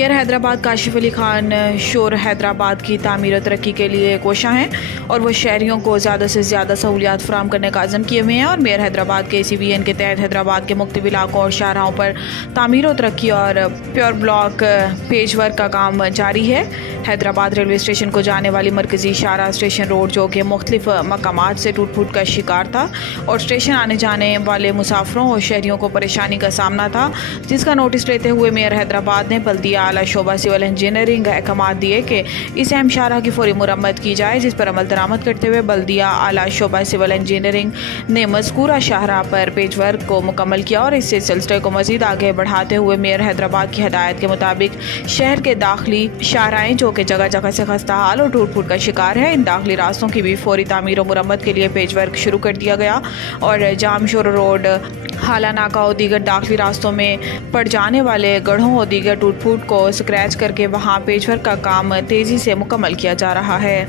Mayor Hyderabad Kashif Ali Khan शोर हैदराबाद की तामीर और तरक्की के लिए कोशां हैं और वो शहरियों को ज़्यादा से ज़्यादा सहूलियात फराहम करने का अज़म किए हुए हैं। और मेयर हैदराबाद के ACBN के तहत हैदराबाद के मुख्तलिफ इलाकों और शाहराहों पर तामीर और तरक्की और प्योर ब्लॉक पेज वर्क का काम जारी है। हैदराबाद रेलवे स्टेशन को जाने वाली मरकज़ी शाहरा स्टेशन रोड जो कि मुख्तलिफ मकामात से टूट फूट का शिकार था और स्टेशन आने जाने वाले मुसाफरों और शहरियों को परेशानी का सामना था, जिसका नोटिस लेते हुए मेयर हैदराबाद ने बल्दिया आला शोबा सिविल इंजीनियरिंग अहकाम दिए कि इस अहम शाहरा की फौरी मुरम्मत की जाए, जिस पर अमल दरामद करते हुए बल्दिया आला शोबा सिविल इंजीनियरिंग ने मज़कूरा शाहरा पर पेज वर्क को मुकम्मल किया और इस सिलसिले को मज़ीद आगे बढ़ाते हुए मेयर हैदराबाद की हदायत के मुताबिक शहर के दाखिली शाहराएँ जो कि जगह जगह से खस्ता हाल और टूट फूट का शिकार है, इन दाखिली रास्तों की भी फौरी तामीर और मुरम्मत के लिए पेज वर्क शुरू कर दिया गया और जामशोर रोड, हाला नाका और दीगर दाखिली रास्तों में पड़ जाने वाले गढ़ों और दीगर टूट फूट को स्क्रैच करके वहाँ पेज वर्क का काम तेज़ी से मुकम्मल किया जा रहा है।